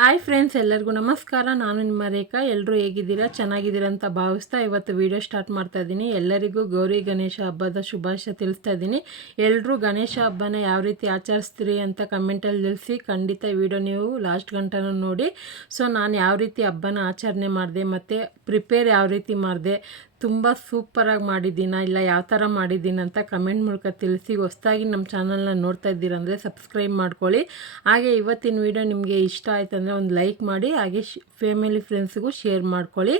Hi friends ಎಲ್ಲರಿಗೂ ನಮಸ್ಕಾರ. ನಾನು ನಿಮ್ಮ ರೇಖಾ. ಎಲ್ಲರೂ ಹೇಗಿದ್ದೀರಾ? ಚೆನ್ನಾಗಿದ್ದೀರಾ ಅಂತ ಭಾವಿಸ್ತಾ ಇವತ್ತು ವಿಡಿಯೋ ಸ್ಟಾರ್ಟ್ ಮಾಡ್ತಾ ಇದ್ದೀನಿ. ಎಲ್ಲರಿಗೂ ಗೌರಿ ಗಣೇಶ ಹಬ್ಬದ ಶುಭಾಶಯ ತಿಳಿಸ್ತಾ ಇದ್ದೀನಿ. ಎಲ್ಲರೂ ಗಣೇಶ ಹಬ್ಬನ ಯಾವ ರೀತಿ ಆಚರಿಸ್ತೀರಿ ಅಂತ ಕಮೆಂಟಲ್ಲಿ ತಿಳಿಸಿ. ಖಂಡಿತ ವಿಡಿಯೋ ನೀವು ಲಾಸ್ಟ್ ಗಂಟನೂ ನೋಡಿ. ಸೊ ನಾನು ಯಾವ ರೀತಿ ಹಬ್ಬನ ಆಚರಣೆ ಮಾಡಿದೆ, ಮತ್ತು ಪ್ರಿಪೇರ್ ಯಾವ ರೀತಿ ಮಾಡಿದೆ ತುಂಬ ಸೂಪರಾಗಿ ಮಾಡಿದ್ದೀನ? ಇಲ್ಲ ಯಾವ ಥರ ಮಾಡಿದ್ದೀನಿ ಅಂತ ಕಮೆಂಟ್ ಮೂಲಕ ತಿಳಿಸಿ. ಹೊಸ್ದಾಗಿ ನಮ್ಮ ಚಾನಲ್ನ ನೋಡ್ತಾ ಇದ್ದೀರಂದರೆ ಸಬ್ಸ್ಕ್ರೈಬ್ ಮಾಡ್ಕೊಳ್ಳಿ. ಹಾಗೆ ಇವತ್ತಿನ ವಿಡಿಯೋ ನಿಮಗೆ ಇಷ್ಟ ಆಯ್ತು ಅಂದರೆ ಒಂದು ಲೈಕ್ ಮಾಡಿ, ಹಾಗೆ ಫ್ಯಾಮಿಲಿ ಫ್ರೆಂಡ್ಸ್ಗೂ ಶೇರ್ ಮಾಡ್ಕೊಳ್ಳಿ.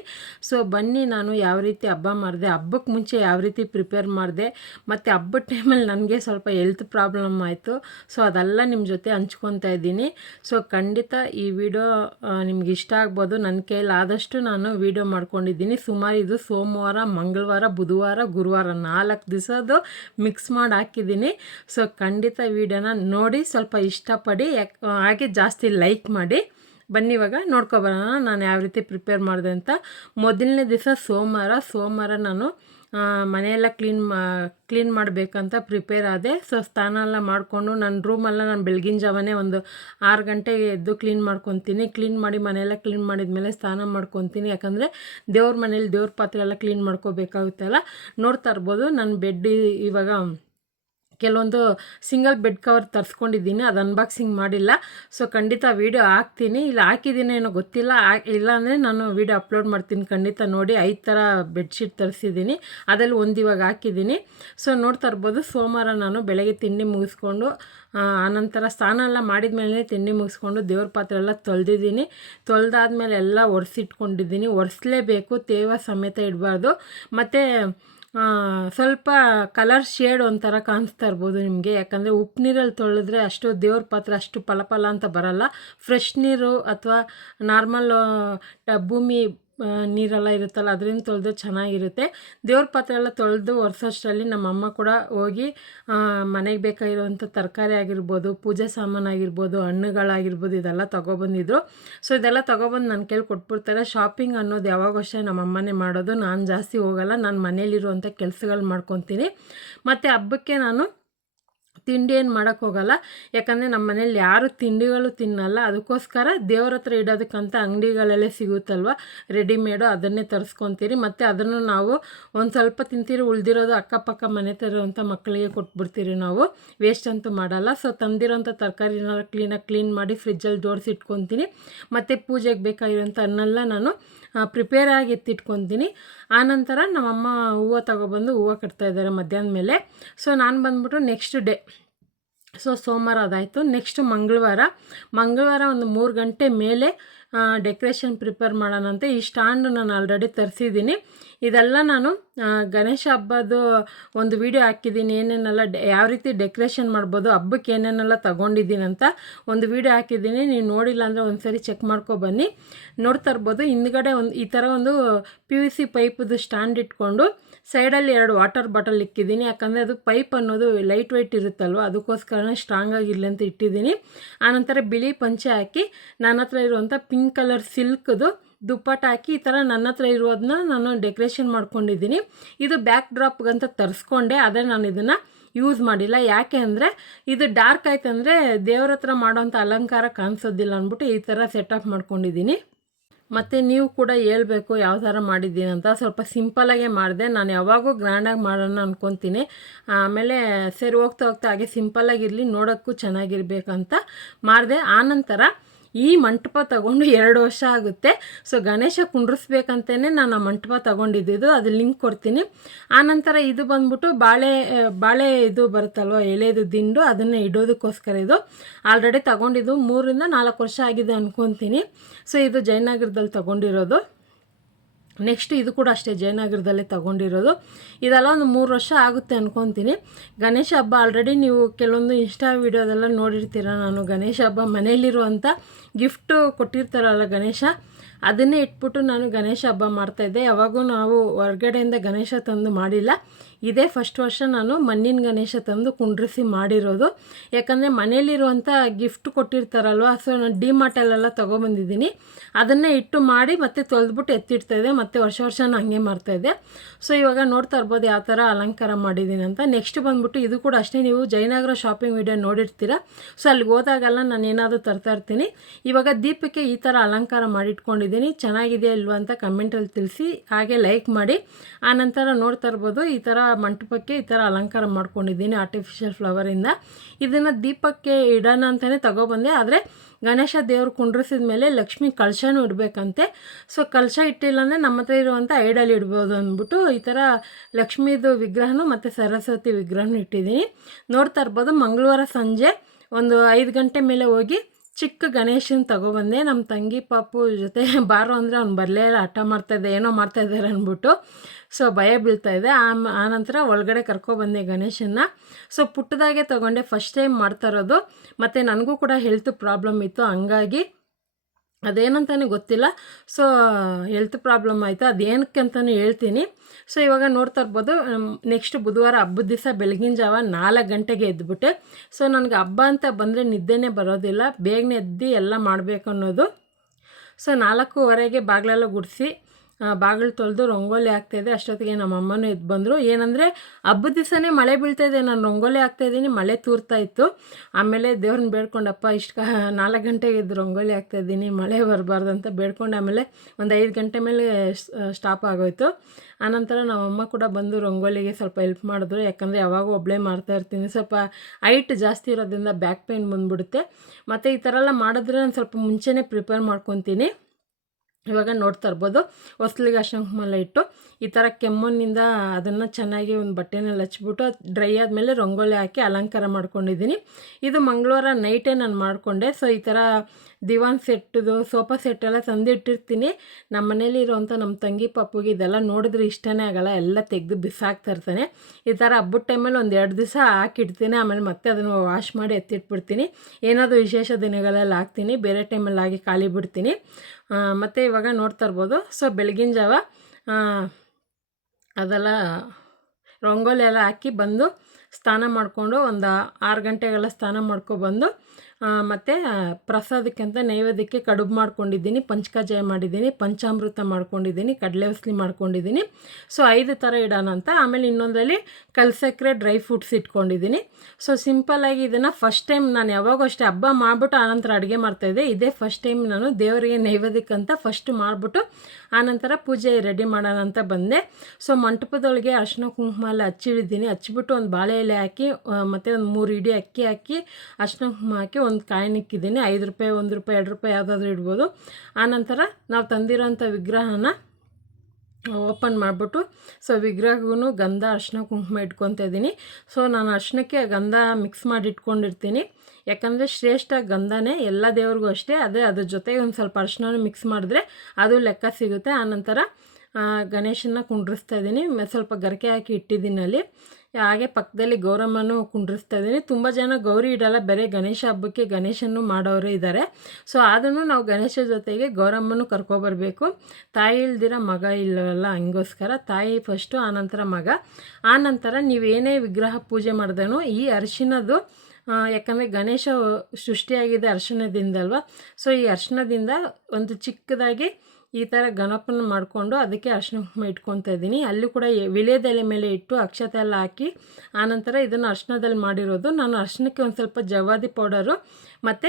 ಸೊ ಬನ್ನಿ, ನಾನು ಯಾವ ರೀತಿ ಹಬ್ಬ ಮಾಡಿದೆ ಹಬ್ಬಕ್ಕೆ ಮುಂಚೆ ಯಾವ ರೀತಿ ಪ್ರಿಪೇರ್ ಮಾಡಿದೆ, ಮತ್ತು ಹಬ್ಬದ ಟೈಮಲ್ಲಿ ನನಗೆ ಸ್ವಲ್ಪ ಹೆಲ್ತ್ ಪ್ರಾಬ್ಲಮ್ ಆಯಿತು. ಸೊ ಅದೆಲ್ಲ ನಿಮ್ಮ ಜೊತೆ ಹಂಚ್ಕೊತಾ ಇದ್ದೀನಿ. ಸೊ ಖಂಡಿತ ಈ ವಿಡಿಯೋ ನಿಮ್ಗೆ ಇಷ್ಟ ಆಗ್ಬೋದು. ನನ್ನ ಕೈಯಲ್ಲಿ ಆದಷ್ಟು ನಾನು ವಿಡಿಯೋ ಮಾಡ್ಕೊಂಡಿದ್ದೀನಿ. ಸುಮಾರು ಇದು ಸೋಮವಾರ ಮಂಗಳವಾರ, ಬುಧವಾರ, ಗುರುವಾರ ನಾಲ್ಕು ದಿವಸದ್ದು ಮಿಕ್ಸ್ ಮಾಡಿ ಹಾಕಿದ್ದೀನಿ. ಸೊ ಖಂಡಿತ ವಿಡಿಯೋನ ನೋಡಿ, ಸ್ವಲ್ಪ ಇಷ್ಟಪಡಿ ಹಾಗೆ ಜಾಸ್ತಿ ಲೈಕ್ ಮಾಡಿ. ಬನ್ನಿ ಇವಾಗ ನೋಡ್ಕೊಬರೋಣ ನಾನು ಯಾವ ರೀತಿ ಪ್ರಿಪೇರ್ ಮಾಡಿದೆ ಅಂತ. ಮೊದಲನೇ ದಿವಸ ಸೋಮವಾರ ಸೋಮವಾರ ನಾನು ಮನೆಯೆಲ್ಲ ಕ್ಲೀನ್ ಮಾ ಕ್ಲೀನ್ ಮಾಡಬೇಕಂತ ಪ್ರಿಪೇರ್ ಆದೆ. ಸೊ ಸ್ನಾನ ಎಲ್ಲ ಮಾಡಿಕೊಂಡು ನನ್ನ ರೂಮೆಲ್ಲ ನಾನು ಬೆಳಗಿನ ಜಾವನೇ ಒಂದು ಆರು ಗಂಟೆಗೆ ಎದ್ದು ಕ್ಲೀನ್ ಮಾಡ್ಕೊತೀನಿ. ಕ್ಲೀನ್ ಮಾಡಿ ಮನೆಯೆಲ್ಲ ಕ್ಲೀನ್ ಮಾಡಿದ ಮೇಲೆ ಸ್ನಾನ ಮಾಡ್ಕೊತೀನಿ. ಯಾಕಂದರೆ ದೇವ್ರ ಮನೇಲಿ ದೇವ್ರ ಪಾತ್ರೆ ಎಲ್ಲ ಕ್ಲೀನ್ ಮಾಡ್ಕೋಬೇಕಾಗುತ್ತಲ್ಲ ನೋಡ್ತಾ ಇರ್ಬೋದು ನನ್ನ ಬೆಡ್ ಇವಾಗ ಕೆಲವೊಂದು ಸಿಂಗಲ್ ಬೆಡ್ ಕವರ್ ತರಿಸ್ಕೊಂಡಿದ್ದೀನಿ, ಅದು ಅನ್ಬಾಕ್ಸಿಂಗ್ ಮಾಡಿಲ್ಲ. ಸೊ ಖಂಡಿತ ವೀಡಿಯೋ ಹಾಕ್ತೀನಿ. ಇಲ್ಲ ಹಾಕಿದ್ದೀನಿ ಏನೋ ಗೊತ್ತಿಲ್ಲ. ಆ- ಇಲ್ಲ ಅಂದರೆ ನಾನು ವೀಡಿಯೋ ಅಪ್ಲೋಡ್ ಮಾಡ್ತೀನಿ. ಖಂಡಿತ ನೋಡಿ, ಐದು ಥರ ಬೆಡ್ಶೀಟ್ ತರಿಸಿದ್ದೀನಿ. ಅದರಲ್ಲಿ ಒಂದು ಇವಾಗ ಹಾಕಿದ್ದೀನಿ. ಸೊ ನೋಡ್ತಾ ಇರ್ಬೋದು, ಸೋಮವಾರ ನಾನು ಬೆಳಗ್ಗೆ ತಿಂಡಿ ಮುಗಿಸ್ಕೊಂಡು ಆನಂತರ ಸ್ನಾನ ಎಲ್ಲ ಮಾಡಿದ ಮೇಲೆ ತಿಂಡಿ ಮುಗಿಸ್ಕೊಂಡು ದೇವ್ರ ಪಾತ್ರೆ ಎಲ್ಲ ತೊಳೆದಿದ್ದೀನಿ. ತೊಳೆದಾದ್ಮೇಲೆ ಎಲ್ಲ ಒರೆಸಿಟ್ಕೊಂಡಿದ್ದೀನಿ. ಒರೆಸ್ಲೇಬೇಕು, ತೇವ ಸಮೇತ ಇಡಬಾರ್ದು. ಮತ್ತು ಸ್ವಲ್ಪ ಕಲರ್ ಶೇಡ್ ಒಂಥರ ಕಾಣಿಸ್ತಾ ಇರ್ಬೋದು ನಿಮಗೆ. ಯಾಕಂದರೆ ಉಪ್ಪು ನೀರಲ್ಲಿ ತೊಳೆದ್ರೆ ಅಷ್ಟು ದೇವ್ರ ಪಾತ್ರೆ ಅಷ್ಟು ಫಲಫಲ ಅಂತ ಬರಲ್ಲ. ಫ್ರೆಶ್ ನೀರು ಅಥವಾ ನಾರ್ಮಲ್ ಭೂಮಿ ನೀರೆಲ್ಲ ಇರುತ್ತಲ್ಲ, ಅದರಿಂದ ತೊಳೆದು ಚೆನ್ನಾಗಿರುತ್ತೆ. ದೇವ್ರ ಪಾತ್ರೆ ಎಲ್ಲ ತೊಳೆದು ಒರೆಸೋಷ್ಟರಲ್ಲಿ ನಮ್ಮ ಅಮ್ಮ ಕೂಡ ಹೋಗಿ ಮನೆಗೆ ಬೇಕಾಗಿರುವಂಥ ತರಕಾರಿ ಆಗಿರ್ಬೋದು, ಪೂಜೆ ಸಾಮಾನು ಆಗಿರ್ಬೋದು, ಹಣ್ಣುಗಳಾಗಿರ್ಬೋದು, ಇದೆಲ್ಲ ತೊಗೊಬಂದಿದ್ರು. ಸೊ ಇದೆಲ್ಲ ತೊಗೊಬಂದು ನನ್ನ ಕೈಲಿ ಕೊಟ್ಬಿಡ್ತಾರೆ. ಶಾಪಿಂಗ್ ಅನ್ನೋದು ಯಾವಾಗ ಅಷ್ಟೇ ನಮ್ಮ ಅಮ್ಮನೇ ಮಾಡೋದು. ನಾನು ಜಾಸ್ತಿ ಹೋಗಲ್ಲ. ನಾನು ಮನೇಲಿರುವಂಥ ಕೆಲಸಗಳು ಮಾಡ್ಕೊತೀನಿ. ಮತ್ತು ಹಬ್ಬಕ್ಕೆ ನಾನು ತಿಂಡಿ ಏನು ಮಾಡೋಕ್ಕೆ ಹೋಗಲ್ಲ. ಯಾಕಂದರೆ ನಮ್ಮ ಮನೇಲಿ ಯಾರು ತಿಂಡಿಗಳು ತಿನ್ನಲ್ಲ. ಅದಕ್ಕೋಸ್ಕರ ದೇವ್ರ ಹತ್ರ ಇಡೋದಕ್ಕಂತ ಅಂಗಡಿಗಳಲ್ಲೇ ಸಿಗುತ್ತಲ್ವ? ರೆಡಿಮೇಡು ಅದನ್ನೇ ತರಿಸ್ಕೊತೀರಿ. ಮತ್ತು ಅದನ್ನು ನಾವು ಒಂದು ಸ್ವಲ್ಪ ತಿಂತೀರಿ, ಉಳಿದಿರೋದು ಅಕ್ಕಪಕ್ಕ ಮನೆ ತರುವಂಥ ಮಕ್ಕಳಿಗೆ ಕೊಟ್ಬಿಡ್ತೀರಿ ನಾವು. ವೇಸ್ಟ್ ಅಂತೂ ಮಾಡಲ್ಲ. ಸೊ ತಂದಿರೋಂಥ ತರಕಾರಿನ ಕ್ಲೀನಾಗಿ ಕ್ಲೀನ್ ಮಾಡಿ ಫ್ರಿಜ್ಜಲ್ಲಿ ಜೋಡಿಸಿ ಇಟ್ಕೊತೀನಿ. ಮತ್ತು ಪೂಜೆಗೆ ಬೇಕಾಗಿರೋಂಥ ಅನ್ನೆಲ್ಲ ನಾನು ಪ್ರಿಪೇರ್ ಆಗಿ ಎತ್ತಿಟ್ಕೊತೀನಿ. ಆನಂತರ ನಮ್ಮಮ್ಮ ಹೂವು ತಗೊಬಂದು ಹೂವು ಕಟ್ತಾ ಇದ್ದಾರೆ ಮಧ್ಯಾಹ್ನ ಮೇಲೆ. ಸೊ ನಾನು ಬಂದ್ಬಿಟ್ಟು ನೆಕ್ಸ್ಟ್ ಡೇ ಸೊ ಸೋಮವಾರ ಅದಾಯಿತು. ನೆಕ್ಸ್ಟ್ ಮಂಗಳವಾರ ಮಂಗಳವಾರ ಒಂದು ಮೂರು ಗಂಟೆ ಮೇಲೆ ಡೆಕೋರೇಷನ್ ಪ್ರಿಪೇರ್ ಮಾಡೋಣ ಅಂತ ಈ ಸ್ಟ್ಯಾಂಡ್ ನಾನು ಆಲ್ರೆಡಿ ತರಿಸಿದ್ದೀನಿ. ಇದೆಲ್ಲ ನಾನು ಗಣೇಶ ಹಬ್ಬದ ಒಂದು ವಿಡಿಯೋ ಹಾಕಿದ್ದೀನಿ, ಏನೇನೆಲ್ಲ ಯಾವ ರೀತಿ ಡೆಕೋರೇಷನ್ ಮಾಡ್ಬೋದು, ಹಬ್ಬಕ್ಕೆ ಏನೇನೆಲ್ಲ ತಗೊಂಡಿದ್ದೀನಿ ಅಂತ ಒಂದು ವಿಡಿಯೋ ಹಾಕಿದ್ದೀನಿ. ನೀವು ನೋಡಿಲ್ಲ ಅಂದರೆ ಒಂದು ಸರಿ ಚೆಕ್ ಮಾಡ್ಕೊ ಬನ್ನಿ. ನೋಡ್ತಾ ಇರ್ಬೋದು, ಹಿಂದ್ಗಡೆ ಒಂದು, ಈ ಥರ ಒಂದು ಪಿ ಯು ಸಿ ಪೈಪದು ಸ್ಟ್ಯಾಂಡ್ ಇಟ್ಕೊಂಡು ಸೈಡಲ್ಲಿ ಎರಡು ವಾಟರ್ ಬಾಟಲ್ ಇಕ್ಕಿದ್ದೀನಿ. ಯಾಕಂದರೆ ಅದು ಪೈಪ್ ಅನ್ನೋದು ಲೈಟ್ ವೈಟ್ ಇರುತ್ತಲ್ವ, ಅದಕ್ಕೋಸ್ಕರನೇ ಸ್ಟ್ರಾಂಗ್ ಆಗಿರಲಿ ಅಂತ ಇಟ್ಟಿದ್ದೀನಿ. ಆನಂತರ ಬಿಳಿ ಪಂಚೆ ಹಾಕಿ ನನ್ನ ಹತ್ರ ಇರುವಂಥ ಪಿಂಕ್ ಕಲರ್ ಸಿಲ್ಕ್ದು ದುಪ್ಪಟ್ಟ ಹಾಕಿ ಈ ಥರ ನನ್ನ ಹತ್ರ ಇರೋದನ್ನ ನಾನು ಡೆಕೋರೇಷನ್ ಮಾಡ್ಕೊಂಡಿದ್ದೀನಿ. ಇದು ಬ್ಯಾಕ್ ಡ್ರಾಪ್ಗಂತ ತರಿಸ್ಕೊಂಡೆ, ಆದರೆ ನಾನು ಇದನ್ನು ಯೂಸ್ ಮಾಡಿಲ್ಲ. ಯಾಕೆ ಅಂದರೆ ಇದು ಡಾರ್ಕ್ ಆಯ್ತಂದರೆ ದೇವ್ರ ಹತ್ರ ಮಾಡೋಂಥ ಅಲಂಕಾರ ಕಾಣಿಸೋದಿಲ್ಲ ಅಂದ್ಬಿಟ್ಟು ಈ ಥರ ಸೆಟಪ್ ಮಾಡ್ಕೊಂಡಿದ್ದೀನಿ. ಮತ್ತು ನೀವು ಕೂಡ ಹೇಳ್ಬೇಕು ಯಾವ ಥರ ಮಾಡಿದ್ದೀನಿ ಅಂತ. ಸ್ವಲ್ಪ ಸಿಂಪಲಾಗೆ ಮಾಡಿದೆ. ನಾನು ಯಾವಾಗೂ ಗ್ರ್ಯಾಂಡಾಗಿ ಮಾಡೋಣ ಅಂದ್ಕೊತೀನಿ ಆಮೇಲೆ ಸರಿ ಹೋಗ್ತಾ ಹೋಗ್ತಾ ಹಾಗೆ ಸಿಂಪಲಾಗಿರಲಿ ನೋಡೋಕ್ಕೂ ಚೆನ್ನಾಗಿರ್ಬೇಕಂತ ಮಾಡಿದೆ. ಆನಂತರ ಈ ಮಂಟಪ ತಗೊಂಡು ಎರಡು ವರ್ಷ ಆಗುತ್ತೆ. ಸೊ ಗಣೇಶ ಕುಂಡ್ರಿಸ್ಬೇಕಂತೇ ನಾನು ಆ ಮಂಟಪ ತಗೊಂಡಿದ್ದು ಅದು ಲಿಂಕ್ ಕೊಡ್ತೀನಿ. ಆನಂತರ ಇದು ಬಂದ್ಬಿಟ್ಟು ಬಾಳೆ ಬಾಳೆ ಇದು ಬರುತ್ತಲ್ವ, ಎಳೆದು ದಿಂಡು, ಅದನ್ನು ಇಡೋದಕ್ಕೋಸ್ಕರ ಇದು. ಆಲ್ರೆಡಿ ತಗೊಂಡಿದ್ದು ಮೂರಿಂದ ನಾಲ್ಕು ವರ್ಷ ಆಗಿದೆ ಅಂದ್ಕೊತೀನಿ ಸೊ ಇದು ಜಯನಗರದಲ್ಲಿ ತಗೊಂಡಿರೋದು. ನೆಕ್ಸ್ಟ್ ಇದು ಕೂಡ ಅಷ್ಟೇ ಜಯನಗರದಲ್ಲೇ ತಗೊಂಡಿರೋದು. ಇದೆಲ್ಲ ಒಂದು ಮೂರು ವರ್ಷ ಆಗುತ್ತೆ ಅಂದ್ಕೊತೀನಿ ಗಣೇಶ ಹಬ್ಬ ಆಲ್ರೆಡಿ ನೀವು ಕೆಲವೊಂದು ಇನ್ಸ್ಟಾ ವೀಡಿಯೋದೆಲ್ಲ ನೋಡಿರ್ತೀರ ನಾನು. ಗಣೇಶ ಹಬ್ಬ ಮನೆಯಲ್ಲಿರುವಂಥ ಗಿಫ್ಟು ಕೊಟ್ಟಿರ್ತಾರಲ್ಲ ಗಣೇಶ, ಅದನ್ನೇ ಇಟ್ಬಿಟ್ಟು ನಾನು ಗಣೇಶ ಹಬ್ಬ ಮಾಡ್ತಾಯಿದ್ದೆ ಯಾವಾಗೂ ನಾವು ಹೊರಗಡೆಯಿಂದ ಗಣೇಶ ತಂದು ಮಾಡಿಲ್ಲ. ಇದೇ ಫಸ್ಟ್ ವರ್ಷ ನಾನು ಮಣ್ಣಿನ ಗಣೇಶ ತಂದು ಕುಂಡ್ರಿಸಿ ಮಾಡಿರೋದು. ಯಾಕಂದರೆ ಮನೇಲಿರುವಂಥ ಗಿಫ್ಟ್ ಕೊಟ್ಟಿರ್ತಾರಲ್ವ ಸೊ ನಾನು ಡಿ ಮಾರ್ಟಲ್ಲೆಲ್ಲ ತೊಗೊಬಂದಿದ್ದೀನಿ. ಅದನ್ನೇ ಇಟ್ಟು ಮಾಡಿ ಮತ್ತೆ ತೊಳೆದ್ಬಿಟ್ಟು ಎತ್ತಿಡ್ತಾಯಿದ್ದೆ ಮತ್ತೆ ವರ್ಷ ವರ್ಷ ನಾನು ಹಂಗೆ ಮಾಡ್ತಾಯಿದ್ದೆ ಸೊ ಇವಾಗ ನೋಡ್ತಾ ಇರ್ಬೋದು ಯಾವ ಥರ ಅಲಂಕಾರ ಮಾಡಿದ್ದೀನಿ ಅಂತ. ನೆಕ್ಸ್ಟ್ ಬಂದ್ಬಿಟ್ಟು ಇದು ಕೂಡ ಅಷ್ಟೇ, ನೀವು ಜಯನಗರ ಶಾಪಿಂಗ್ ವಿಡಿಯೋ ನೋಡಿರ್ತೀರ. ಸೊ ಅಲ್ಲಿಗೆ ಹೋದಾಗೆಲ್ಲ ನಾನು ಏನಾದರೂ ತರ್ತಾ ಇರ್ತೀನಿ. ಇವಾಗ ದೀಪಕ್ಕೆ ಈ ಥರ ಅಲಂಕಾರ ಮಾಡಿಟ್ಕೊಂಡಿದ್ದೀನಿ. ಚೆನ್ನಾಗಿದೆ ಇಲ್ವಾ ಅಂತ ಕಮೆಂಟಲ್ಲಿ ತಿಳಿಸಿ, ಹಾಗೆ ಲೈಕ್ ಮಾಡಿ. ಆನಂತರ ನೋಡ್ತಾ ಇರ್ಬೋದು ಈ ಥರ ಮಂಟಪಕ್ಕೆ ಈ ಥರ ಅಲಂಕಾರ ಮಾಡ್ಕೊಂಡಿದ್ದೀನಿ ಆರ್ಟಿಫಿಷಿಯಲ್ ಫ್ಲವರಿಂದ ಇದನ್ನು ದೀಪಕ್ಕೆ ಇಡೋಣ ಅಂತಲೇ ತಗೊಬಂದೆ, ಆದರೆ ಗಣೇಶ ದೇವರು ಕುಂಡ್ರಿಸಿದ ಮೇಲೆ ಲಕ್ಷ್ಮಿ ಕಳಶನೂ ಇಡಬೇಕಂತೆ. ಸೊ ಕಳಶ ಇಟ್ಟಿಲ್ಲ ಅಂದರೆ ನಮ್ಮ ಹತ್ರ ಇರುವಂಥ ಐಡಲ್ ಇಡ್ಬೋದು ಅಂದ್ಬಿಟ್ಟು ಈ ಥರ ಲಕ್ಷ್ಮೀದು ವಿಗ್ರಹನೂ ಮತ್ತು ಸರಸ್ವತಿ ವಿಗ್ರಹನೂ ಇಟ್ಟಿದ್ದೀನಿ. ನೋಡ್ತಾ ಇರ್ಬೋದು, ಮಂಗಳವಾರ ಸಂಜೆ ಒಂದು ಐದು ಗಂಟೆ ಮೇಲೆ ಹೋಗಿ ಚಿಕ್ಕ ಗಣೇಶನ ತಗೊಬಂದೆ ನಮ್ಮ ತಂಗಿ ಪಾಪು ಜೊತೆ ಬಾರೋ ಅಂದರೆ ಅವ್ನು ಬರಲೇ ಇಲ್ಲ, ಹಠ ಮಾಡ್ತಾಯಿದ್ದೆ ಏನೋ ಮಾಡ್ತಾಯಿದ್ದಾರೆ ಅಂದ್ಬಿಟ್ಟು. ಸೊ ಭಯ ಬೀಳ್ತಾಯಿದ್ದೆ ಆಮ್ ಆನಂತರ ಒಳಗಡೆ ಕರ್ಕೊಬಂದೆ ಗಣೇಶನ್ನ. ಸೊ ಪುಟ್ಟದಾಗೆ ತೊಗೊಂಡೆ. ಫಸ್ಟ್ ಟೈಮ್ ಮಾಡ್ತಾ ಇರೋದು. ಮತ್ತು ನನಗೂ ಕೂಡ ಹೆಲ್ತ್ ಪ್ರಾಬ್ಲಮ್ ಇತ್ತು. ಹಂಗಾಗಿ ಅದೇನಂತಾನೆ ಗೊತ್ತಿಲ್ಲ. ಸೊ ಹೆಲ್ತ್ ಪ್ರಾಬ್ಲಮ್ ಆಯಿತು. ಅದೇನಕ್ಕೆ ಅಂತಲೂ ಹೇಳ್ತೀನಿ. ಸೊ ಇವಾಗ ನೋಡ್ತಾ ಇರ್ಬೋದು ನೆಕ್ಸ್ಟ್ ಬುಧವಾರ ಹಬ್ಬದ ದಿವಸ ಬೆಳಗಿನ ಜಾವ ನಾಲ್ಕು ಗಂಟೆಗೆ ಎದ್ಬಿಟ್ಟೆ. ಸೊ ನನಗೆ ಹಬ್ಬ ಅಂತ ಬಂದರೆ ನಿದ್ದೆನೇ ಬರೋದಿಲ್ಲ. ಬೇಗನೆ ಎದ್ದು ಎಲ್ಲ ಮಾಡಬೇಕು ಅನ್ನೋದು. ಸೊ ನಾಲ್ಕೂವರೆಗೆ ಬಾಗಿಲೆಲ್ಲ ಗುಡಿಸಿ ಬಾಗಿಲು ತೊಳೆದು ರಂಗೋಲಿ ಆಗ್ತಾಯಿದೆ ಅಷ್ಟೊತ್ತಿಗೆ ನಮ್ಮ ಅಮ್ಮನೂ ಎದ್ದು ಬಂದರು. ಏನಂದರೆ, ಹಬ್ಬದ ದಿವಸನೇ ಮಳೆ ಬೀಳ್ತಾಯಿದೆ ನಾನು ರಂಗೋಲಿ ಆಗ್ತಾಯಿದ್ದೀನಿ ಮಳೆ ತೂರ್ತಾ ಇತ್ತು. ಆಮೇಲೆ ದೇವ್ರನ್ನ ಬೇಡ್ಕೊಂಡಪ್ಪ, ಇಷ್ಟು ಕ, ನಾಲ್ಕು ಗಂಟೆಗೆ ಇದ್ದು ರಂಗೋಲಿ ಆಗ್ತಾಯಿದ್ದೀನಿ ಮಳೆ ಬರಬಾರ್ದು ಅಂತ ಬೇಡ್ಕೊಂಡು ಆಮೇಲೆ ಒಂದು ಐದು ಗಂಟೆ ಮೇಲೆ ಸ್ಟಾಪ್ ಆಗೋಯ್ತು. ಆನಂತರ ನಮ್ಮಮ್ಮ ಕೂಡ ಬಂದು ರಂಗೋಲಿಗೆ ಸ್ವಲ್ಪ ಹೆಲ್ಪ್ ಮಾಡಿದ್ರು. ಯಾಕಂದರೆ ಯಾವಾಗ ಒಬ್ಬಳೇ ಮಾಡ್ತಾ ಇರ್ತೀನಿ. ಸ್ವಲ್ಪ ಹೈಟ್ ಜಾಸ್ತಿ ಇರೋದ್ರಿಂದ ಬ್ಯಾಕ್ ಪೇನ್ ಬಂದುಬಿಡುತ್ತೆ. ಮತ್ತು ಈ ಥರ ಎಲ್ಲ ಮಾಡಿದ್ರೆ ನಾನು ಸ್ವಲ್ಪ ಮುಂಚೆನೇ ಪ್ರಿಪೇರ್ ಮಾಡ್ಕೊತೀನಿ. ಇವಾಗ ನೋಡ್ತಾ ಇರ್ಬೋದು. ಹೊಸ್ಲಿಗೆ ಅಶಂಕಮಲ ಇಟ್ಟು ಈ ಥರ ಕೆಮ್ಮಣ್ಣಿಂದ ಅದನ್ನು ಚೆನ್ನಾಗಿ ಒಂದು ಬಟ್ಟೆನಲ್ಲಿ ಹಚ್ಬಿಟ್ಟು ಡ್ರೈ ಆದಮೇಲೆ ರಂಗೋಲಿ ಹಾಕಿ ಅಲಂಕಾರ ಮಾಡ್ಕೊಂಡಿದ್ದೀನಿ. ಇದು ಮಂಗಳವಾರ ನೈಟೇ ನಾನು ಮಾಡಿಕೊಂಡೆ. ಸೊ ಈ ಥರ ದಿವಾನ್ ಸೆಟ್ಟದು, ಸೋಫಾ ಸೆಟ್ ಎಲ್ಲ ತಂದಿಟ್ಟಿರ್ತೀನಿ. ನಮ್ಮ ಮನೇಲಿ ಇರುವಂಥ ನಮ್ಮ ತಂಗಿ ಪಪ್ಪುಗೆ ಇದೆಲ್ಲ ನೋಡಿದ್ರೆ ಇಷ್ಟನೇ ಆಗಲ್ಲ, ಎಲ್ಲ ತೆಗೆದು ಬಿಸಾಕ್ತಾ ಇರ್ತಾನೆ. ಈ ಥರ ಹಬ್ಬದ ಟೈಮಲ್ಲಿ ಒಂದು ಎರಡು ದಿವಸ ಹಾಕಿಡ್ತೀನಿ, ಆಮೇಲೆ ಮತ್ತೆ ಅದನ್ನು ವಾಶ್ ಮಾಡಿ ಎತ್ತಿಟ್ಬಿಡ್ತೀನಿ. ಏನಾದರೂ ವಿಶೇಷ ದಿನಗಳಲ್ಲಿ ಹಾಕ್ತೀನಿ, ಬೇರೆ ಟೈಮಲ್ಲಿ ಹಾಕಿ ಖಾಲಿ ಬಿಡ್ತೀನಿ. ಮತ್ತು ಇವಾಗ ನೋಡ್ತಾ ಇರ್ಬೋದು. ಸೊ ಬೆಳಗಿನ ಜಾವ ಅದೆಲ್ಲ ರಂಗೋಲಿ ಎಲ್ಲ ಹಾಕಿ ಬಂದು ಸ್ನಾನ ಮಾಡಿಕೊಂಡು ಒಂದು ಆರು ಗಂಟೆಗೆಲ್ಲ ಸ್ನಾನ ಮಾಡ್ಕೊಬಂದು ಮತ್ತು ಪ್ರಸಾದಕ್ಕೆ ಅಂತ ನೈವೇದ್ಯಕ್ಕೆ ಕಡುಬು ಮಾಡ್ಕೊಂಡಿದ್ದೀನಿ, ಪಂಚಕಜಾಯ ಮಾಡಿದ್ದೀನಿ, ಪಂಚಾಮೃತ ಮಾಡ್ಕೊಂಡಿದ್ದೀನಿ, ಕಡಲೆ ಉಸ್ಲಿ ಮಾಡ್ಕೊಂಡಿದ್ದೀನಿ. ಸೊ ಐದು ಥರ ಇಡೋಣ ಅಂತ. ಆಮೇಲೆ ಇನ್ನೊಂದರಲ್ಲಿ ಕಲ್ಸಕ್ರೆ ಡ್ರೈ ಫ್ರೂಟ್ಸ್ ಇಟ್ಕೊಂಡಿದ್ದೀನಿ. ಸೊ ಸಿಂಪಲ್ಲಾಗಿ ಇದನ್ನು ಫಸ್ಟ್ ಟೈಮ್ ನಾನು ಯಾವಾಗೂ ಅಷ್ಟೇ ಹಬ್ಬ ಮಾಡಿಬಿಟ್ಟು ಆನಂತರ ಅಡುಗೆ ಮಾಡ್ತಾಯಿದ್ದೆ ಇದೇ ಫಸ್ಟ್ ಟೈಮ್ ನಾನು ದೇವರಿಗೆ ನೈವೇದ್ಯಕ್ಕಂತ ಫಸ್ಟ್ ಮಾಡಿಬಿಟ್ಟು ಆನಂತರ ಪೂಜೆ ರೆಡಿ ಮಾಡೋಣ ಅಂತ ಬಂದೆ. ಸೊ ಮಂಟಪದೊಳಗೆ ಅರ್ಶಿನ ಕುಂಕುಮ ಎಲ್ಲ ಹಚ್ಚಿಡಿದ್ದೀನಿ ಹಚ್ಚಿಬಿಟ್ಟು ಒಂದು ಬಾಳೆ ಎಲೆ ಹಾಕಿ ಮತ್ತು ಒಂದು ಮೂರು ಇಡಿ ಅಕ್ಕಿ ಹಾಕಿ, ಅರ್ಶಿನ ಕುಂಕುಮ ಹಾಕಿ ಒಂದು ಕಾಯಿನ್ ಇಕ್ಕಿದ್ದೀನಿ, ಐದು ರೂಪಾಯಿ, ಒಂದು ರೂಪಾಯಿ, ಎರಡು ರೂಪಾಯಿ ಯಾವುದಾದ್ರೂ ಇಡ್ಬೋದು. ಆನಂತರ ನಾವು ತಂದಿರೋಂಥ ವಿಗ್ರಹನ ಓಪನ್ ಮಾಡಿಬಿಟ್ಟು, ಸೊ ವಿಗ್ರಹಗೂ ಗಂಧ, ಅರ್ಶಿನ, ಕುಂಕುಮ ಇಟ್ಕೊತಾ ಇದ್ದೀನಿ. ಸೊ ನಾನು ಅರ್ಶಿನಕ್ಕೆ ಗಂಧ ಮಿಕ್ಸ್ ಮಾಡಿ ಇಟ್ಕೊಂಡಿರ್ತೀನಿ. ಯಾಕಂದರೆ ಶ್ರೇಷ್ಠ ಗಂಧನೇ ಎಲ್ಲ ದೇವ್ರಿಗೂ ಅಷ್ಟೇ, ಅದೇ ಅದ್ರ ಜೊತೆಗೆ ಒಂದು ಸ್ವಲ್ಪ ಅರ್ಶಿನ ಮಿಕ್ಸ್ ಮಾಡಿದ್ರೆ ಅದು ಲೆಕ್ಕ ಸಿಗುತ್ತೆ. ಆನಂತರ ಗಣೇಶನ ಕುಂಡ್ರಿಸ್ತಾ ಇದ್ದೀನಿ. ಸ್ವಲ್ಪ ಗರಿಕೆ ಹಾಕಿ ಇಟ್ಟಿದ್ದೀನಿ ಅಲ್ಲಿ. ಹಾಗೆ ಪಕ್ಕದಲ್ಲಿ ಗೌರಮ್ಮನೂ ಕುಂಡ್ರಿಸ್ತಾ ಇದ್ದೀನಿ ತುಂಬ ಜನ ಗೌರಿ ಇಡಲ್ಲ, ಬೇರೆ ಗಣೇಶ ಹಬ್ಬಕ್ಕೆ ಗಣೇಶನ್ನು ಮಾಡೋರು ಇದ್ದಾರೆ. ಸೊ ಅದನ್ನು ನಾವು ಗಣೇಶ ಜೊತೆಗೆ ಗೌರಮ್ಮನೂ ಕರ್ಕೊಬರ್ಬೇಕು ತಾಯಿ ಇಲ್ದಿರ ಮಗ ಇಲ್ಲವಲ್ಲ, ಹಂಗೋಸ್ಕರ ತಾಯಿ ಫಸ್ಟು ಆನಂತರ ಮಗ. ಆನಂತರ ನೀವೇನೇ ವಿಗ್ರಹ ಪೂಜೆ ಮಾಡಿದನು ಈ ಅರಿಶಿನದು ಯಾಕಂದರೆ ಗಣೇಶ ಸೃಷ್ಟಿಯಾಗಿದೆ ಅರ್ಶನದಿಂದಲ್ವ ಸೊ ಈ ಅರ್ಶನದಿಂದ ಒಂದು ಚಿಕ್ಕದಾಗಿ ಈ ಥರ ಗಣಪನ ಮಾಡಿಕೊಂಡು ಅದಕ್ಕೆ ಅರ್ಶಿನ ಕುಂಕುಮ ಇಟ್ಕೊತಾ ಇದ್ದೀನಿ. ಅಲ್ಲಿ ಕೂಡ ವಿಲೇದೆಲೆ ಮೇಲೆ ಇಟ್ಟು ಅಕ್ಷತೆ ಎಲ್ಲ ಹಾಕಿ, ಆನಂತರ ಇದನ್ನು ಅರ್ಶಿನದಲ್ಲಿ ಮಾಡಿರೋದು. ನಾನು ಅರ್ಶಿನಕ್ಕೆ ಒಂದು ಸ್ವಲ್ಪ ಜವಾದಿ ಪೌಡರು ಮತ್ತು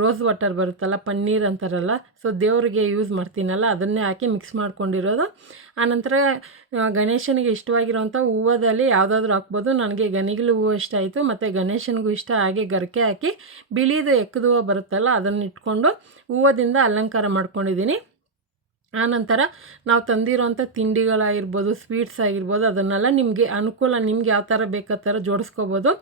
ರೋಸ್ ವಾಟರ್ ಬರುತ್ತಲ್ಲ, ಪನ್ನೀರ್ ಅಂತಾರಲ್ಲ ಸೊ ದೇವರಿಗೆ ಯೂಸ್ ಮಾಡ್ತೀನಲ್ಲ, ಅದನ್ನೇ ಹಾಕಿ ಮಿಕ್ಸ್ ಮಾಡ್ಕೊಂಡಿರೋದು. ಆನಂತರ ಗಣೇಶನಿಗೆ ಇಷ್ಟವಾಗಿರುವಂಥ ಹೂವದಲ್ಲಿ ಯಾವುದಾದ್ರೂ ಹಾಕ್ಬೋದು. ನನಗೆ ಗನಿಗಿಲು ಹೂವು ಇಷ್ಟ ಆಯಿತು, ಮತ್ತು ಗಣೇಶನಿಗೂ ಇಷ್ಟ, ಹಾಗೆ ಗರಿಕೆ ಹಾಕಿ ಬಿಳಿದು ಎಕ್ಕದ ಹೂವು ಬರುತ್ತಲ್ಲ, ಅದನ್ನು ಇಟ್ಕೊಂಡು ಹೂವದಿಂದ ಅಲಂಕಾರ ಮಾಡ್ಕೊಂಡಿದ್ದೀನಿ. ಆನಂತರ ನಾವು ತಂದಿರೋಂಥ ತಿಂಡಿಗಳಾಗಿರ್ಬೋದು ಸ್ವೀಟ್ಸ್ ಆಗಿರ್ಬೋದು, ಅದನ್ನೆಲ್ಲ ನಿಮಗೆ ಅನುಕೂಲ ನಿಮ್ಗೆ ಯಾವ ಥರ ಬೇಕಾ ಥರ ಜೋಡಿಸ್ಕೋಬೋದು.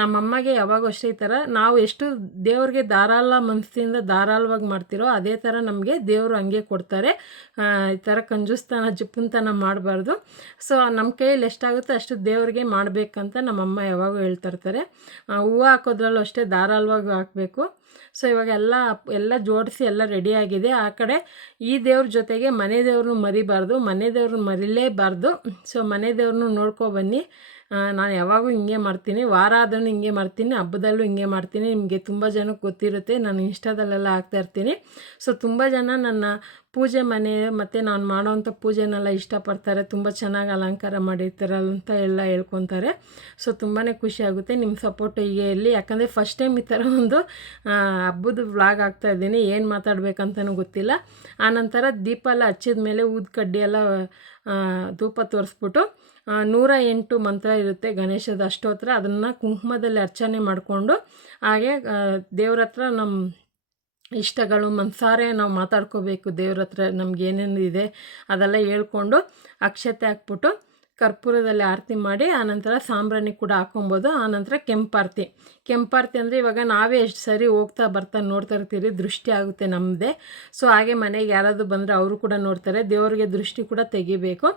ನಮ್ಮಮ್ಮಗೆ ಯಾವಾಗ ಅಷ್ಟೇ ಈ ಥರ, ನಾವು ಎಷ್ಟು ದೇವ್ರಿಗೆ ಧಾರಾಳ ಮನಸ್ಸಿಂದ ಧಾರಾಳವಾಗಿ ಮಾಡ್ತಿರೋ ಅದೇ ಥರ ನಮಗೆ ದೇವರು ಹಂಗೆ ಕೊಡ್ತಾರೆ. ಈ ಥರ ಕಂಜುಸ್ತನ, ಜಿಪ್ಪುಂತನ ಮಾಡಬಾರ್ದು. ಸೊ ನಮ್ಮ ಕೈಯಲ್ಲಿ ಎಷ್ಟಾಗುತ್ತೋ ಅಷ್ಟು ದೇವ್ರಿಗೆ ಮಾಡಬೇಕಂತ ನಮ್ಮಮ್ಮ ಯಾವಾಗೂ ಹೇಳ್ತಾ ಹೂವು ಹಾಕೋದ್ರಲ್ಲೂ ಅಷ್ಟೇ ಧಾರಾಳವಾಗಿ ಹಾಕಬೇಕು. ಸೊ ಇವಾಗ ಎಲ್ಲ ಎಲ್ಲ ಜೋಡಿಸಿ ಎಲ್ಲ ರೆಡಿಯಾಗಿದೆ ಆ ಕಡೆ ಈ ದೇವ್ರ ಜೊತೆಗೆ ಮನೆ ದೇವ್ರನ್ನೂ ಮರಿಬಾರ್ದು, ಮನೆ ದೇವ್ರನ್ನ ಮರಿಲೇಬಾರ್ದು. ಸೊ ಮನೆ ದೇವ್ರನ್ನೂ ನೋಡ್ಕೊಬನ್ನಿ ನಾನು ಯಾವಾಗೂ ಹಿಂಗೆ ಮಾಡ್ತೀನಿ. ವಾರ ಆದ್ರೂ ಹಿಂಗೆ ಮಾಡ್ತೀನಿ, ಹಬ್ಬದಲ್ಲೂ ಹಿಂಗೆ ಮಾಡ್ತೀನಿ. ನಿಮಗೆ ತುಂಬ ಜನಕ್ಕೆ ಗೊತ್ತಿರುತ್ತೆ. ನಾನು ಇನ್ಸ್ಟಾದಲ್ಲೆಲ್ಲ ಹಾಕ್ತಾಯಿರ್ತೀನಿ ಸೊ ತುಂಬ ಜನ ನನ್ನ ಪೂಜೆ ಮನೆ, ಮತ್ತು ನಾನು ಮಾಡೋವಂಥ ಪೂಜೆನೆಲ್ಲ ಇಷ್ಟಪಡ್ತಾರೆ, ತುಂಬ ಚೆನ್ನಾಗಿ ಅಲಂಕಾರ ಮಾಡಿರ್ತಾರಲ್ಲ ಅಂತ ಎಲ್ಲ ಹೇಳ್ಕೊತಾರೆ. ಸೊ ತುಂಬಾ ಖುಷಿ ಆಗುತ್ತೆ. ನಿಮ್ಮ ಸಪೋರ್ಟ್ ಹೀಗೆ ಇರಲಿ. ಯಾಕಂದರೆ ಫಸ್ಟ್ ಟೈಮ್ ಈ ಥರ ಒಂದು ಹಬ್ಬದ ವ್ಲಾಗ್ ಆಗ್ತಾ ಇದ್ದೀನಿ. ಏನು ಮಾತಾಡಬೇಕಂತನೂ ಗೊತ್ತಿಲ್ಲ. ಆನಂತರ ದೀಪ ಎಲ್ಲ ಹಚ್ಚಿದ ಮೇಲೆ ಊದ್ಕಡ್ಡಿ ಎಲ್ಲ ಧೂಪ ತೋರಿಸ್ಬಿಟ್ಟು ನೂರ ಎಂಟು ಮಂತ್ರ ಇರುತ್ತೆ ಗಣೇಶದ ಅಷ್ಟೋತ್ರ. ಅದನ್ನು ಕುಂಕುಮದಲ್ಲಿ ಅರ್ಚನೆ ಮಾಡಿಕೊಂಡು, ಹಾಗೆ ದೇವ್ರ ಹತ್ರ ನಮ್ಮ ಇಷ್ಟಗಳು, ಮನಸಾರೆ ನಾವು ಮಾತಾಡ್ಕೋಬೇಕು, ದೇವ್ರ ಹತ್ರ ನಮ್ಗೆ ಏನೇನು ಇದೆ ಅದೆಲ್ಲ ಹೇಳ್ಕೊಂಡು ಅಕ್ಷತೆ ಹಾಕ್ಬಿಟ್ಟು ಕರ್ಪೂರದಲ್ಲಿ ಆರತಿ ಮಾಡಿ, ಆನಂತರ ಸಾಂಬ್ರಾಣಿ ಕೂಡ ಹಾಕೊಬೋದು ಆನಂತರ ಕೆಂಪಾರತಿ. ಕೆಂಪಾರತಿ ಅಂದರೆ ಇವಾಗ ನಾವೇ ಎಷ್ಟು ಸರಿ ಹೋಗ್ತಾ ಬರ್ತಾ ನೋಡ್ತಾ ಇರ್ತೀರಿ, ದೃಷ್ಟಿ ಆಗುತ್ತೆ ನಮ್ಮದೇ ಸೊ ಹಾಗೆ ಮನೆಗೆ ಯಾರಾದರೂ ಬಂದರೆ ಅವರು ಕೂಡ ನೋಡ್ತಾರೆ, ದೇವರಿಗೆ ದೃಷ್ಟಿ ಕೂಡ ತೆಗಿಬೇಕು.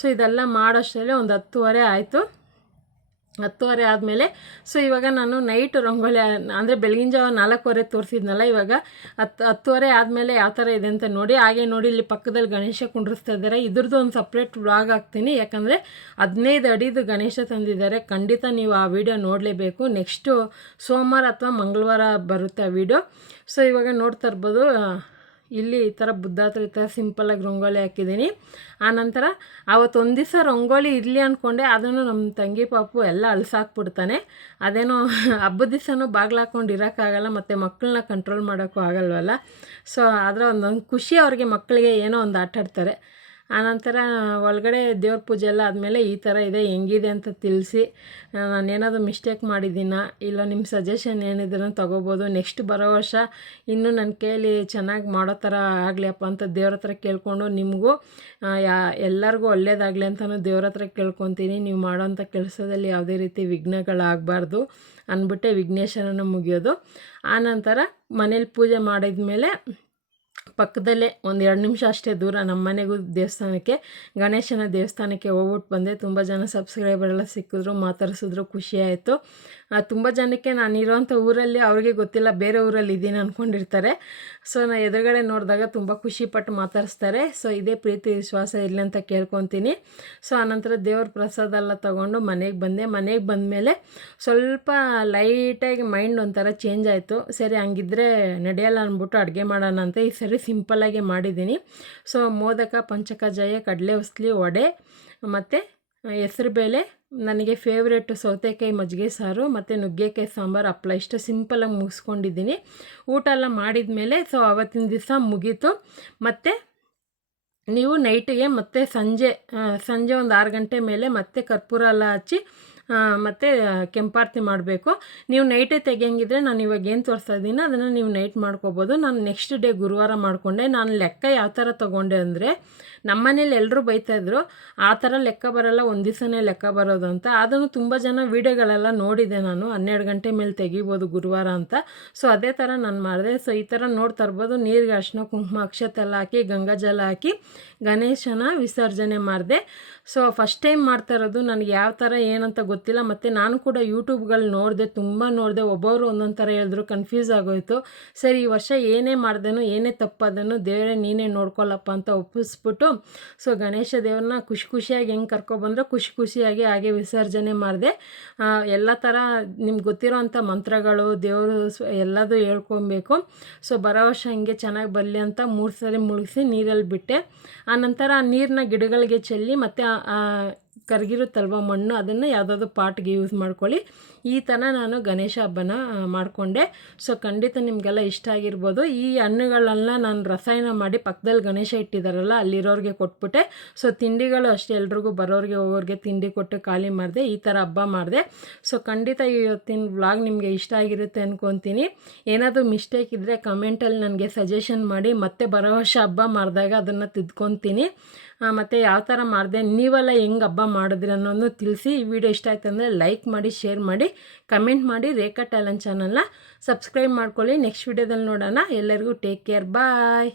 ಸೊ ಇದೆಲ್ಲ ಮಾಡೋಷ್ಟರಲ್ಲಿ ಒಂದು ಹತ್ತುವರೆ ಆಯಿತು. ಹತ್ತುವರೆ ಆದಮೇಲೆ. ಸೊ ಇವಾಗ ನಾನು ನೈಟ್ ರಂಗೋಲಿ, ಅಂದರೆ ಬೆಳಗಿನ ಜಾವ ನಾಲ್ಕುವರೆ ತೋರಿಸಿದ್ನಲ್ಲ, ಇವಾಗ ಹತ್ತು ಹತ್ತುವರೆ ಆದಮೇಲೆ ಯಾವ ಥರ ಇದೆ ಅಂತ ನೋಡಿ, ಹಾಗೆ ನೋಡಿ ಇಲ್ಲಿ ಪಕ್ಕದಲ್ಲಿ ಗಣೇಶ ಕುಂಡ್ರಿಸ್ತಾ ಇದ್ದಾರೆ. ಇದ್ರದ್ದು ಒಂದು ಸಪ್ರೇಟ್ ವ್ಲಾಗ್ ಹಾಕ್ತೀನಿ. ಯಾಕಂದರೆ ಹದಿನೈದು ಅಡಿದು ಗಣೇಶ ತಂದಿದ್ದಾರೆ. ಖಂಡಿತ ನೀವು ಆ ವಿಡಿಯೋ ನೋಡಲೇಬೇಕು. ನೆಕ್ಸ್ಟು ಸೋಮವಾರ ಅಥವಾ ಮಂಗಳವಾರ ಬರುತ್ತೆ ಆ ವಿಡಿಯೋ ಸೊ ಇವಾಗ ನೋಡ್ತಾ ಇರ್ಬೋದು. ಇಲ್ಲಿ ಈ ಥರ ಬುದ್ಧ ಹತ್ರ ಈ ಥರ ಸಿಂಪಲ್ಲಾಗಿ ರಂಗೋಲಿ ಹಾಕಿದ್ದೀನಿ. ಆನಂತರ ಅವತ್ತೊಂದು ದಿವಸ ರಂಗೋಲಿ ಇರಲಿ ಅಂದ್ಕೊಂಡೆ ಅದನ್ನು ನಮ್ಮ ತಂಗಿ ಪಾಪು ಎಲ್ಲ ಅಲ್ಸಾಕ್ಬಿಡ್ತಾನೆ. ಅದೇನೋ ಹಬ್ಬದ ದಿವಸನೂ ಬಾಗ್ಲು ಹಾಕ್ಕೊಂಡು ಇರೋಕ್ಕಾಗಲ್ಲ, ಮತ್ತು ಮಕ್ಕಳನ್ನ ಕಂಟ್ರೋಲ್ ಮಾಡೋಕ್ಕೂ ಆಗಲ್ವಲ್ಲ? ಸೊ ಆದರೆ ಒಂದೊಂದು ಖುಷಿ ಅವ್ರಿಗೆ ಮಕ್ಕಳಿಗೆ ಏನೋ ಒಂದು ಆಟ ಆಡ್ತಾರೆ ಆನಂತರ ಒಳಗಡೆ ದೇವ್ರ ಪೂಜೆ ಎಲ್ಲ ಆದಮೇಲೆ ಈ ಥರ ಇದೆ, ಹೆಂಗಿದೆ ಅಂತ ತಿಳಿಸಿ ನಾನೇನಾದರೂ ಮಿಸ್ಟೇಕ್ ಮಾಡಿದ್ದೀನ ಇಲ್ಲ ನಿಮ್ಮ ಸಜೆಷನ್ ಏನಿದ್ರು ತೊಗೋಬೋದು. ನೆಕ್ಸ್ಟ್ ಬರೋ ವರ್ಷ ಇನ್ನೂ ನನ್ನ ಕೈಯಲ್ಲಿ ಚೆನ್ನಾಗಿ ಮಾಡೋ ಥರ ಆಗಲಿಯಪ್ಪ ಅಂತ ದೇವ್ರ ಹತ್ರ ಕೇಳಿಕೊಂಡು ನಿಮಗೂ ಯಾ, ಎಲ್ಲರಿಗೂ ಒಳ್ಳೇದಾಗಲಿ ಅಂತಲೂ ದೇವ್ರ ಹತ್ರ ಕೇಳ್ಕೊತೀನಿ. ನೀವು ಮಾಡೋಂಥ ಕೆಲಸದಲ್ಲಿ ಯಾವುದೇ ರೀತಿ ವಿಘ್ನಗಳಾಗಬಾರ್ದು ಅಂದ್ಬಿಟ್ಟೆ ವಿಘ್ನೇಶ್ವರನ ಮುಗಿಯೋದು. ಆನಂತರ ಮನೇಲಿ ಪೂಜೆ ಮಾಡಿದ ಮೇಲೆ ಪಕ್ಕದಲ್ಲೇ ಒಂದು ಎರಡು ನಿಮಿಷ ಅಷ್ಟೇ ದೂರ ನಮ್ಮ ಮನೆಗೂ ದೇವಸ್ಥಾನಕ್ಕೆ. ಗಣೇಶನ ದೇವಸ್ಥಾನಕ್ಕೆ ಹೋಗ್ಬಿಟ್ಟು ಬಂದೆ. ತುಂಬ ಜನ ಸಬ್ಸ್ಕ್ರೈಬರ್ ಎಲ್ಲ ಸಿಕ್ಕಿದ್ರು, ಮಾತಾಡಿಸಿದ್ರು, ಖುಷಿ ಆಯಿತು. ತುಂಬ ಜನಕ್ಕೆ ನಾನು ಊರಲ್ಲಿ ಅವ್ರಿಗೆ ಗೊತ್ತಿಲ್ಲ, ಬೇರೆ ಊರಲ್ಲಿ ಇದ್ದೀನಿ ಅಂದ್ಕೊಂಡಿರ್ತಾರೆ ಸೊ ನಾನು ಎದುರುಗಡೆ ನೋಡಿದಾಗ ತುಂಬ ಖುಷಿಪಟ್ಟು ಮಾತಾಡಿಸ್ತಾರೆ. ಸೊ ಇದೇ ಪ್ರೀತಿ ವಿಶ್ವಾಸ ಇರಲಿ ಅಂತ ಕೇಳ್ಕೊತೀನಿ. ಸೊ ಆನಂತರ ದೇವ್ರ ಪ್ರಸಾದ ಎಲ್ಲ ತೊಗೊಂಡು ಮನೆಗೆ ಬಂದೆ. ಮನೆಗೆ ಬಂದಮೇಲೆ ಸ್ವಲ್ಪ ಲೈಟಾಗಿ ಮೈಂಡ್ ಒಂಥರ ಚೇಂಜ್ ಆಯಿತು. ಸರಿ, ಹಂಗಿದ್ರೆ ನಡೆಯಲ್ಲ ಅಂದ್ಬಿಟ್ಟು ಅಡುಗೆ ಮಾಡೋಣ ಅಂತ ಈ ಸರಿ ಸಿಂಪಲ್ಲಾಗಿ ಮಾಡಿದ್ದೀನಿ. ಸೊ ಮೋದಕ ಪಂಚಕಜಾಯ ಕಡಲೆ, ಉಸ್ಲಿ, ವಡೆ, ಮತ್ತು ಹೆಸ್ರುಬೇಳೆ ನನಗೆ ಫೇವ್ರೇಟು ಸೌತೆಕಾಯಿ ಮಜ್ಜಿಗೆ ಸಾರು ಮತ್ತು ನುಗ್ಗೆಕಾಯಿ ಸಾಂಬಾರು ಹಪ್ಪಳ ಇಷ್ಟು ಸಿಂಪಲಾಗಿ ಮುಗಿಸ್ಕೊಂಡಿದ್ದೀನಿ. ಊಟ ಎಲ್ಲ ಮಾಡಿದ ಮೇಲೆ ಸೊ ಆವತ್ತಿನ ದಿವಸ ಮುಗೀತು. ಮತ್ತು ನೀವು ನೈಟಿಗೆ ಮತ್ತೆ ಸಂಜೆ ಸಂಜೆ ಒಂದು ಆರು ಗಂಟೆ ಮೇಲೆ ಮತ್ತೆ ಕರ್ಪೂರ ಎಲ್ಲ ಹಚ್ಚಿ ಮತ್ತು ಕೆಂಪಾರತಿ ಮಾಡಬೇಕು. ನೀವು ನೈಟೇ ತೆಗಿಯಂಗಿದ್ರೆ ನಾನು ಇವಾಗ ಏನು ತೋರಿಸ್ತಾ ಇದ್ದೀನಿ, ಅದನ್ನು ನೀವು ನೈಟ್ ಮಾಡ್ಕೋಬೋದು. ನಾನು ನೆಕ್ಸ್ಟ್ ಡೇ ಗುರುವಾರ ಮಾಡಿಕೊಂಡೆ. ನಾನು ಲೆಕ್ಕ ಯಾವ ಥರ ತೊಗೊಂಡೆ ಅಂದರೆ ನಮ್ಮನೇಲಿ ಎಲ್ಲರೂ ಬೈತಾಯಿದ್ರು ಆ ಥರ ಲೆಕ್ಕ ಬರೋಲ್ಲ, ಒಂದು ದಿವಸನೇ ಲೆಕ್ಕ ಬರೋದು ಅಂತ. ಅದನ್ನು ತುಂಬ ಜನ ವೀಡಿಯೋಗಳೆಲ್ಲ ನೋಡಿದೆ ನಾನು. ಹನ್ನೆರಡು ಗಂಟೆ ಮೇಲೆ ತೆಗಿಬೋದು ಗುರುವಾರ ಅಂತ. ಸೊ ಅದೇ ಥರ ನಾನು ಮಾಡಿದೆ. ಸೊ ಈ ಥರ ನೋಡ್ತಾ ಇರ್ಬೋದು. ನೀರಿಗೆ ಅರ್ಶಿನ ಕುಂಕುಮ ಅಕ್ಷತೆ ಎಲ್ಲ ಹಾಕಿ ಗಂಗಾಜಲ ಹಾಕಿ, ಗಣೇಶನ ವಿಸರ್ಜನೆ ಮಾಡಿದೆ. ಸೊ ಫಸ್ಟ್ ಟೈಮ್ ಮಾಡ್ತಾ ಇರೋದು. ನನಗೆ ಯಾವ ಥರ, ಏನಂತ ಗೊತ್ತಿಲ್ಲ. ಮತ್ತು ನಾನು ಕೂಡ ಯೂಟ್ಯೂಬ್ಗಳು ನೋಡಿದೆ, ತುಂಬ ನೋಡಿದೆ. ಒಬ್ಬೊಬ್ರು ಒಂದೊಂದು ಥರ ಹೇಳಿದ್ರು ಕನ್ಫ್ಯೂಸ್ ಆಗೋಯಿತು. ಸರಿ, ಈ ವರ್ಷ ಏನೇ ಮಾಡ್ದೇನೋ, ಏನೇ ತಪ್ಪದನ್ನು ದೇವರೇ, ನೀನೇ ನೋಡ್ಕೊಳ್ಳಪ್ಪ ಅಂತ ಒಪ್ಪಿಸ್ಬಿಟ್ಟು ಸೊ ಗಣೇಶ ದೇವ್ರನ್ನ ಖುಷಿ ಖುಷಿಯಾಗಿ ಹೆಂಗೆ ಕರ್ಕೊಬಂದ್ರೆ ಖುಷಿ ಖುಷಿಯಾಗಿ ಹಾಗೆ ವಿಸರ್ಜನೆ ಮಾಡಿದೆ. ಎಲ್ಲ ಥರ ನಿಮ್ಗೆ ಗೊತ್ತಿರೋವಂಥ ಮಂತ್ರಗಳು, ದೇವರು ಎಲ್ಲದೂ ಹೇಳ್ಕೊಬೇಕು. ಸೊ ಬರೋ ವರ್ಷ ಹಿಂಗೆ ಚೆನ್ನಾಗಿ ಬರಲಿ ಅಂತ ಮೂರು ಸರಿ ಮುಳುಗಿಸಿ ನೀರಲ್ಲಿ ಬಿಟ್ಟೆ. ಆನಂತರ ಆ ನೀರನ್ನ ಗಿಡಗಳಿಗೆ ಚೆಲ್ಲಿ ಮತ್ತು ಕರಗಿರುತ್ತಲ್ವ ಮಣ್ಣು ಅದನ್ನು ಯಾವುದಾದ್ರು ಪಾಟ್ಗೆ ಯೂಸ್ ಮಾಡ್ಕೊಳ್ಳಿ. ಈ ಥರ ನಾನು ಗಣೇಶ ಹಬ್ಬನ ಮಾಡಿಕೊಂಡೆ. ಸೊ ಖಂಡಿತ ನಿಮಗೆಲ್ಲ ಇಷ್ಟ ಆಗಿರ್ಬೋದು. ಈ ಹಣ್ಣುಗಳನ್ನ ನಾನು ರಸಾಯನ ಮಾಡಿ ಪಕ್ಕದಲ್ಲಿ ಗಣೇಶ ಇಟ್ಟಿದ್ದಾರಲ್ಲ ಅಲ್ಲಿರೋರಿಗೆ ಕೊಟ್ಬಿಟ್ಟೆ. ಸೊ ತಿಂಡಿಗಳು ಅಷ್ಟೇ, ಎಲ್ರಿಗೂ ಬರೋರಿಗೆ, ಹೋಗೋರಿಗೆ ತಿಂಡಿ ಕೊಟ್ಟು ಖಾಲಿ ಮಾಡಿದೆ, ಈ ಥರ ಹಬ್ಬ ಮಾಡಿದೆ. ಸೊ ಖಂಡಿತ ಇವತ್ತಿನ ವ್ಲಾಗ್ ನಿಮಗೆ ಇಷ್ಟ ಆಗಿರುತ್ತೆ ಅಂದ್ಕೊತೀನಿ ಏನಾದರೂ ಮಿಸ್ಟೇಕ್ ಇದ್ದರೆ ಕಮೆಂಟಲ್ಲಿ ನನಗೆ ಸಜೆಷನ್ ಮಾಡಿ, ಮತ್ತೆ ಬರೋ ವರ್ಷ ಹಬ್ಬ ಮಾಡಿದಾಗ ಅದನ್ನು ತಿದ್ಕೊತೀನಿ. ಮತ್ತು ಯಾವ ಥರ ಮಾಡಿದೆ, ನೀವೆಲ್ಲ ಹೆಂಗೆ ಹಬ್ಬ ಮಾಡಿದ್ರಿ ಅನ್ನೋದು ತಿಳಿಸಿ. ಈ ವಿಡಿಯೋ ಇಷ್ಟ ಆಯ್ತು ಲೈಕ್ ಮಾಡಿ, ಶೇರ್ ಮಾಡಿ. ಕಮೆಂಟ್ ಮಾಡಿ ರೇಖಾ ಟ್ಯಾಲೆಂಟ್ ಚಾನಲ್ನ ಸಬ್ಸ್ಕ್ರೈಬ್ ಮಾಡ್ಕೊಳ್ಳಿ. ನೆಕ್ಸ್ಟ್ ವಿಡಿಯೋದಲ್ಲಿ ನೋಡೋಣ. ಎಲ್ಲರಿಗೂ ಟೇಕ್ ಕೇರ್. ಬಾಯ್.